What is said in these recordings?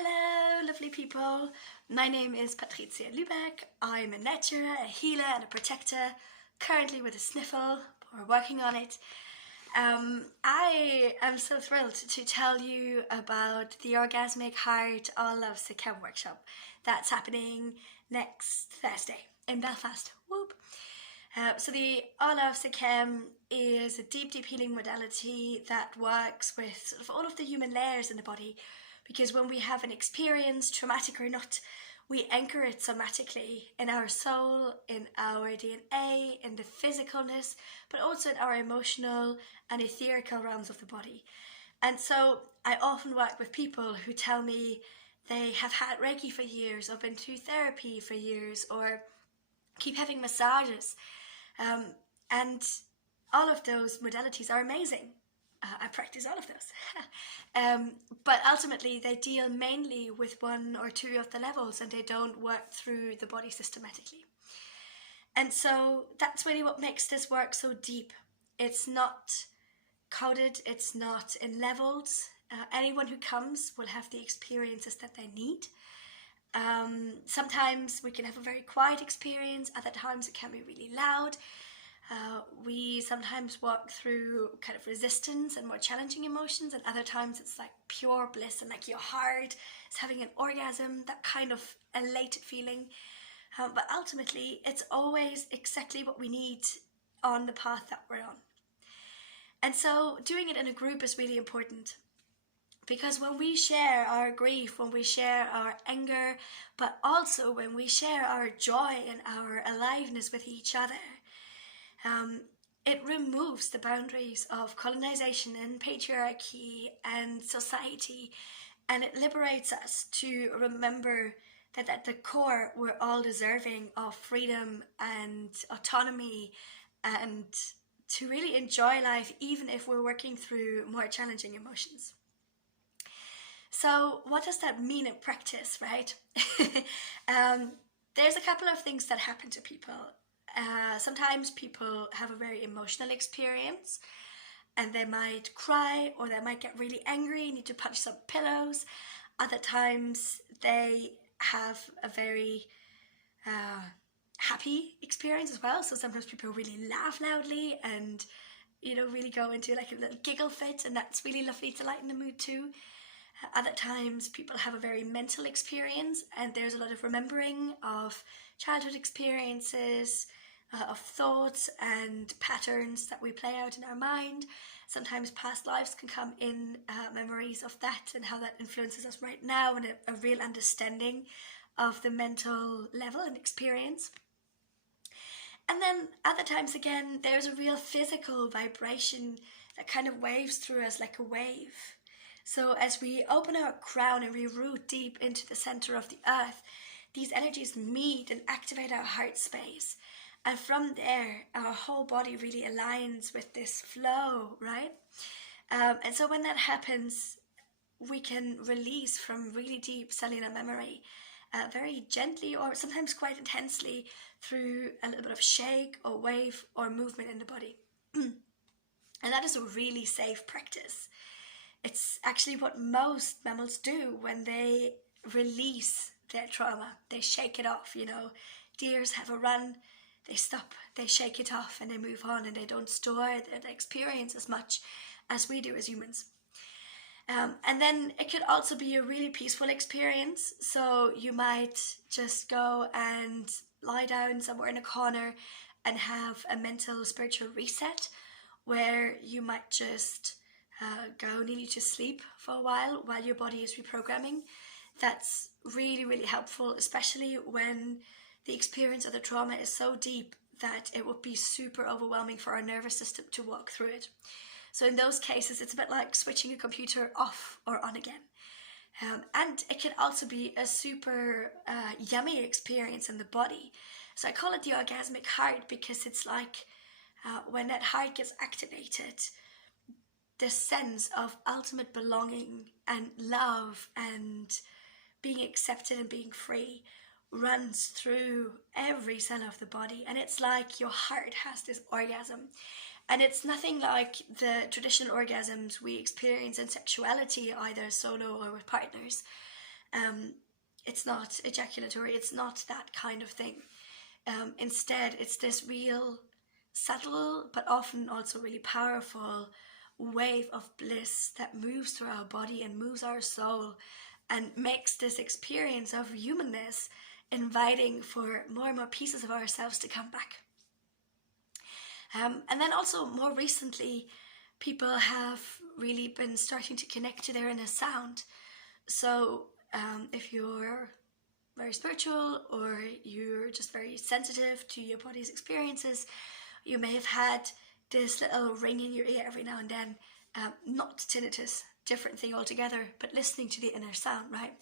Hello, lovely people. My name is Patricia Lubeck. I'm a nurturer, a healer, and a protector, currently with a sniffle, or working on it. I am so thrilled to tell you about the Orgasmic Heart All Love Sekhem workshop that's happening next Thursday in Belfast. Whoop! So the All Love Sekhem is a deep healing modality that works with sort of all of the human layers in the body, because when we have an experience, traumatic or not, we anchor it somatically in our soul, in our DNA, in the physicalness, but also in our emotional and etherical realms of the body. And so I often work with people who tell me they have had Reiki for years, or been to therapy for years, or keep having massages. And all of those modalities are amazing. I practice all of those. But ultimately they deal mainly with one or two of the levels, and they don't work through the body systematically. And so that's really what makes this work so deep. It's not coded, it's not in levels. Anyone who comes will have the experiences that they need. Sometimes we can have a very quiet experience, other times it can be really loud. We sometimes walk through kind of resistance and more challenging emotions, and other times it's like pure bliss and like your heart is having an orgasm, that kind of elated feeling. But ultimately it's always exactly what we need on the path that we're on. And so doing it in a group is really important, because when we share our grief, when we share our anger, but also when we share our joy and our aliveness with each other, it removes the boundaries of colonization and patriarchy and society, and it liberates us to remember that at the core we're all deserving of freedom and autonomy, and to really enjoy life even if we're working through more challenging emotions. So what does that mean in practice, right? There's a couple of things that happen to people. Sometimes people have a very emotional experience and they might cry, or they might get really angry, need to punch some pillows. Other times they have a very happy experience as well. So sometimes people really laugh loudly and, you know, really go into like a little giggle fit, and that's really lovely to lighten the mood too. Other times people have a very mental experience, and there's a lot of remembering of childhood experiences, of thoughts and patterns that we play out in our mind. Sometimes past lives can come in, memories of that and how that influences us right now, and a real understanding of the mental level and experience. And then other times again, there's a real physical vibration that kind of waves through us like a wave. So as we open our crown and we root deep into the center of the earth, these energies meet and activate our heart space. And from there, our whole body really aligns with this flow, right? And so when that happens, we can release from really deep cellular memory, very gently or sometimes quite intensely, through a little bit of shake or wave or movement in the body. And that is a really safe practice. It's actually what most mammals do when they release their trauma. They shake it off, you know. Deers have a run, they stop, they shake it off, and they move on, and they don't store the experience as much as we do as humans. And then it could also be a really peaceful experience. So you might just go and lie down somewhere in a corner and have a mental spiritual reset, where you might just go nearly to sleep for a while your body is reprogramming. That's really helpful, especially when the experience of the trauma is so deep that it would be super overwhelming for our nervous system to walk through it. So in those cases, it's a bit like switching a computer off or on again. And it can also be a super yummy experience in the body. So I call it the orgasmic heart, because it's like when that heart gets activated, the sense of ultimate belonging and love and being accepted and being free runs through every cell of the body. And it's like your heart has this orgasm. And it's nothing like the traditional orgasms we experience in sexuality, either solo or with partners. It's not ejaculatory, it's not that kind of thing. Instead, it's this real subtle but often also really powerful wave of bliss that moves through our body and moves our soul and makes this experience of humanness inviting for more and more pieces of ourselves to come back. And then also more recently, people have really been starting to connect to their inner sound. So if you're very spiritual or you're just very sensitive to your body's experiences, you may have had this little ring in your ear every now and then. Not tinnitus, different thing altogether, but listening to the inner sound, right?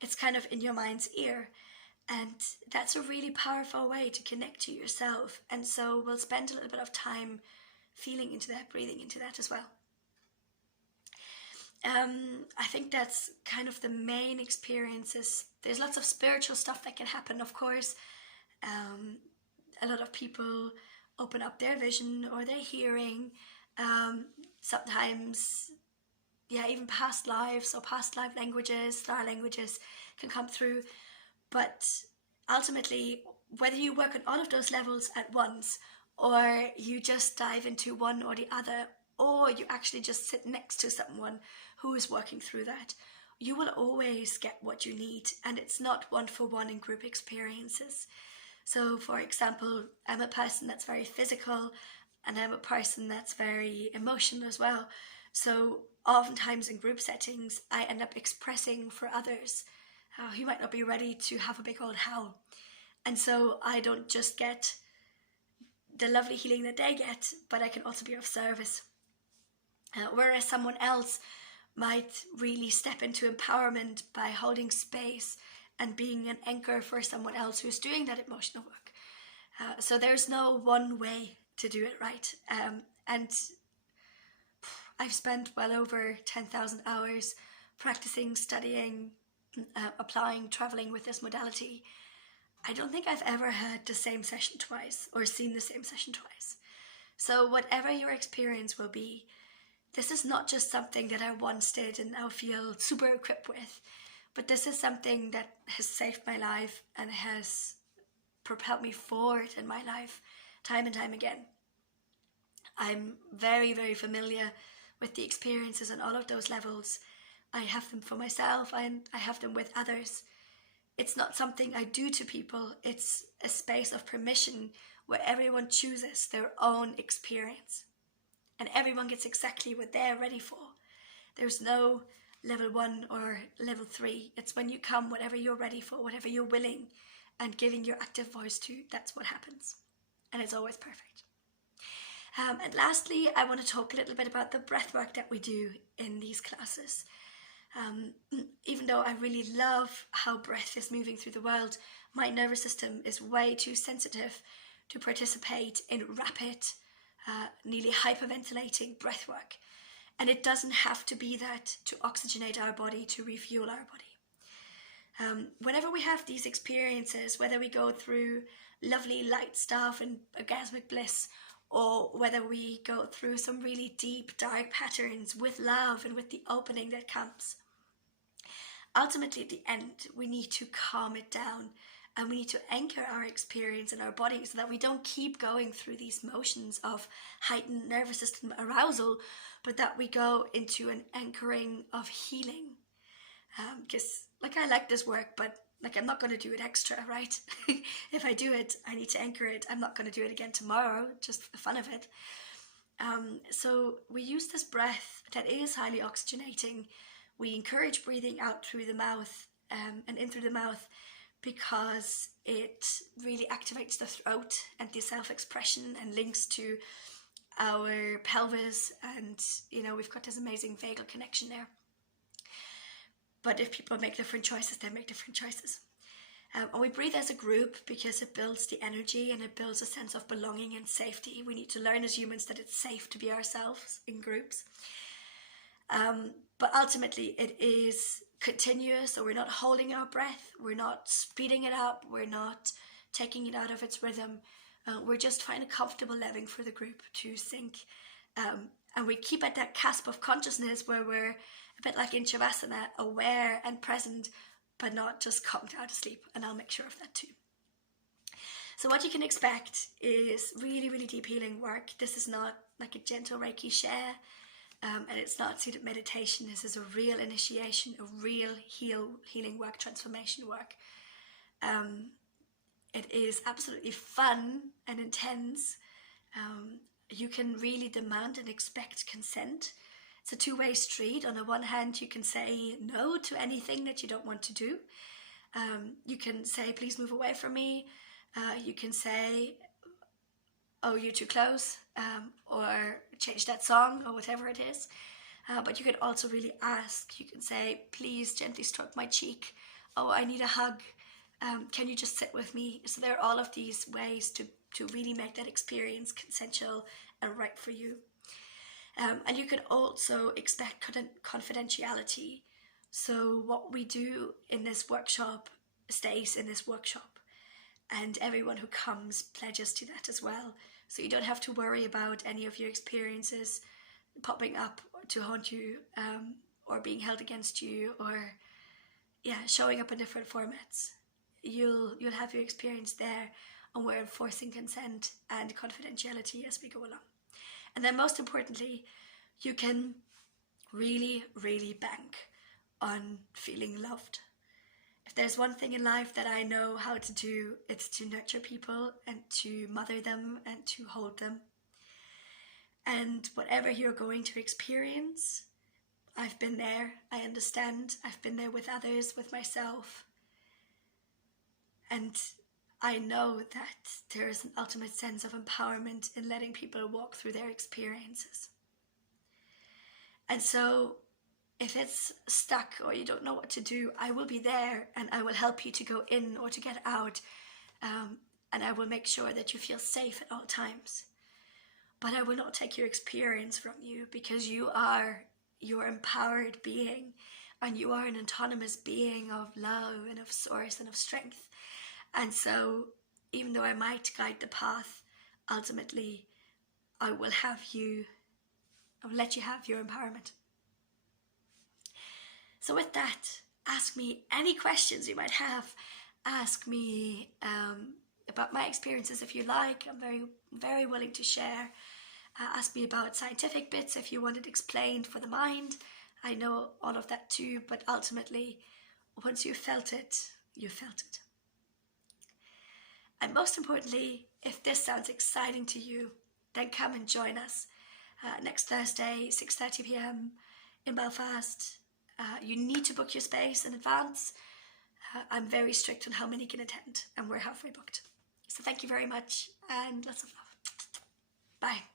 It's kind of in your mind's ear. And that's a really powerful way to connect to yourself. And so we'll spend a little bit of time feeling into that, breathing into that as well. I think that's kind of the main experiences. There's lots of spiritual stuff that can happen, of course. A lot of people open up their vision or their hearing. Sometimes, even past lives or past life languages, star languages can come through. But ultimately, whether you work on all of those levels at once, or you just dive into one or the other, or you actually just sit next to someone who is working through that, you will always get what you need. And it's not one-for-one in group experiences. So, for example, I'm a person that's very physical, and I'm a person that's very emotional as well. So, oftentimes in group settings, I end up expressing for others who might not be ready to have a big old howl. And so I don't just get the lovely healing that they get, but I can also be of service. Whereas someone else might really step into empowerment by holding space and being an anchor for someone else who's doing that emotional work. So there's no one way to do it right. And I've spent well over 10,000 hours practicing, studying, applying, traveling with this modality. I don't think I've ever had the same session twice or seen the same session twice. So whatever your experience will be, this is not just something that I once did and now feel super equipped with, but this is something that has saved my life and has propelled me forward in my life time and time again. I'm very, very familiar with the experiences on all of those levels. I have them for myself and I have them with others. It's not something I do to people. It's a space of permission where everyone chooses their own experience. And everyone gets exactly what they're ready for. There's no level 1 or level 3. It's when you come, whatever you're ready for, whatever you're willing and giving your active voice to, that's what happens. And it's always perfect. And lastly, I want to talk a little bit about the breathwork that we do in these classes. Even though I really love how breath is moving through the world, my nervous system is way too sensitive to participate in rapid, nearly hyperventilating breathwork. And it doesn't have to be that to oxygenate our body, to refuel our body. Whenever we have these experiences, whether we go through lovely light stuff and orgasmic bliss, or whether we go through some really deep, dark patterns with love and with the opening that comes, ultimately at the end, we need to calm it down and we need to anchor our experience in our body so that we don't keep going through these motions of heightened nervous system arousal, but that we go into an anchoring of healing. Because I like this work, but I'm not going to do it extra, right? If I do it, I need to anchor it. I'm not going to do it again tomorrow, just for the fun of it. So we use this breath that is highly oxygenating. We encourage breathing out through the mouth and in through the mouth because it really activates the throat and the self-expression and links to our pelvis, and we've got this amazing vagal connection there. But if people make different choices, they make different choices. And we breathe as a group because it builds the energy and it builds a sense of belonging and safety. We need to learn as humans that it's safe to be ourselves in groups. But ultimately it is continuous, so we're not holding our breath, we're not speeding it up, we're not taking it out of its rhythm. We're just finding a comfortable level for the group to sink. And we keep at that cusp of consciousness where we're a bit like in Shavasana, aware and present, but not just come down to sleep. And I'll make sure of that too. So what you can expect is really, really deep healing work. This is not like a gentle Reiki share, and it's not seated meditation. This is a real initiation, a real healing work, transformation work. It is absolutely fun and intense. You can really demand and expect consent. It's a two-way street. On the one hand, you can say no to anything that you don't want to do. You can say, please move away from me. You can say, oh, you're too close, or change that song, or whatever it is. But you can also really ask. You can say, please gently stroke my cheek. Oh, I need a hug. Can you just sit with me? So there are all of these ways to really make that experience consensual and right for you. And you can also expect confidentiality. So what we do in this workshop stays in this workshop. And everyone who comes pledges to that as well. So you don't have to worry about any of your experiences popping up to haunt you, or being held against you, or showing up in different formats. You'll have your experience there, and we're enforcing consent and confidentiality as we go along. And then most importantly, you can really, really bank on feeling loved. If there's one thing in life that I know how to do, it's to nurture people and to mother them and to hold them. And whatever you're going to experience, I've been there, I understand, I've been there with others, with myself. And I know that there is an ultimate sense of empowerment in letting people walk through their experiences. And so if it's stuck or you don't know what to do, I will be there and I will help you to go in or to get out. And I will make sure that you feel safe at all times. But I will not take your experience from you, because you are your empowered being, and you are an autonomous being of love and of source and of strength. And so even though I might guide the path, ultimately I will let you have your empowerment. So with that, ask me any questions you might have. Ask me about my experiences if you like. I'm very, very willing to share. Ask me about scientific bits if you want it explained for the mind. I know all of that too, but ultimately, once you've felt it, you felt it. And most importantly, if this sounds exciting to you, then come and join us next Thursday, 6:30 p.m. in Belfast. You need to book your space in advance. I'm very strict on how many can attend, and we're halfway booked. So thank you very much, and lots of love. Bye.